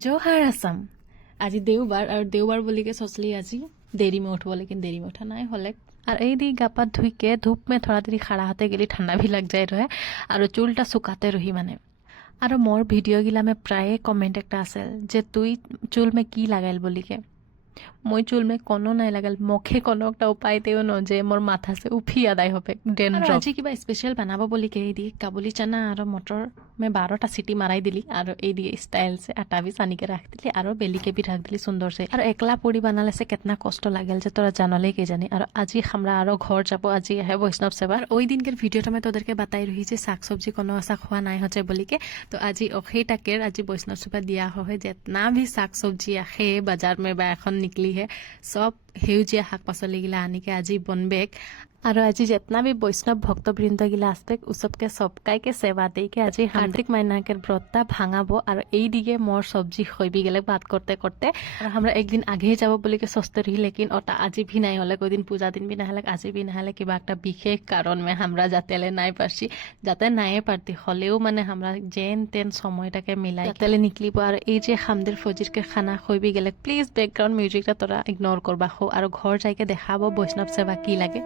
জোহাৰ আছাম। আজি দেওবাৰ আৰু দেওবাৰ বুলিকে চচলি আজি দেৰি মে উঠব লেকিন দেৰি মে উঠা নাই হলে আর এই দি গা পা ধুইকে ধূপ মে থৰা দেৰি খাৰা হাতে গেলি ঠাণ্ডা ভি লাগ যায় ৰহে আৰু চুলটা শুকাতে ৰহি মানে আৰু মোৰ ভিডিঅ' গিলা মে প্ৰায়ে কমেণ্ট একটা আছিল যে তুই চুল মে কি লাগাইল বুলিকে মই চুল মে কোনো নাই লাগাল মুখে কোনো একটা উপায় তেও ন যে মোর মাথা সে উফি আদায় হবে ডেন্ড্রফ আজি কিবা স্পেশাল বানাব বুলি কে দি কাবুলি চানা আর মটর মে 12টা সিটি মারাই দিলি আর এই দিয়ে স্টাইল সে আটা भी सानी के रख दिली और बेली के भी रख दिली सुंदर से और एकला पूरी बनाले से कितना कष्ट लागल जे तोरा जानले के जानी और আজি हमरा और घर যাব আজি है वैष्णव सेवा ওই দিনকের ভিডিওটা मैं তোদেরকে বাতাই রহি যে শাক সবজি কোনো আশা খোয়া নাই হচ্ছে বলিকে তো আজি অখেই টাকের আজি বৈষ্ণৱ সেৱা দিয়া হয় जितना भी শাক সবজি আহে বাজার में বা এখন निकली है सब সেউজীয়া শাক পাচলি গিলা আনিকে আজি বনবেক আৰু আজি जितना भी वैष्णव भक्तबृंद गिला आसपेक उ सबके सबकाइके सेवा देके আজি कार्तिक महीनाके व्रतটা ভাঙাবো আর এই দিকে মোর সবজি হইবি গেলে বাত করতে করতে আর আমরা একদিন আগে যাব বলিকে সস্তে রহি লেকিন ওটা আজি ভি নাই হলে কোই দিন পূজা দিন ভি না হলে আজি ভি না হলে কিবা একটা বিশেষ কারণ মে আমরা যাতেলে নাই পারছি যাতে নাই পারতি হলেও মানে আমরা যেন তেন সময়টাকে মিলাই যাতেলে নিকলিব আর এই যে হামদের ফজিরকে খানা হইবি গেলে প্লিজ ব্যাকগ্রাউন্ড মিউজিকটা তোরা ইগনোর করবা হো আর ঘর যাইকে দেখাবো বৈষ্ণৱ সেৱা কি লাগে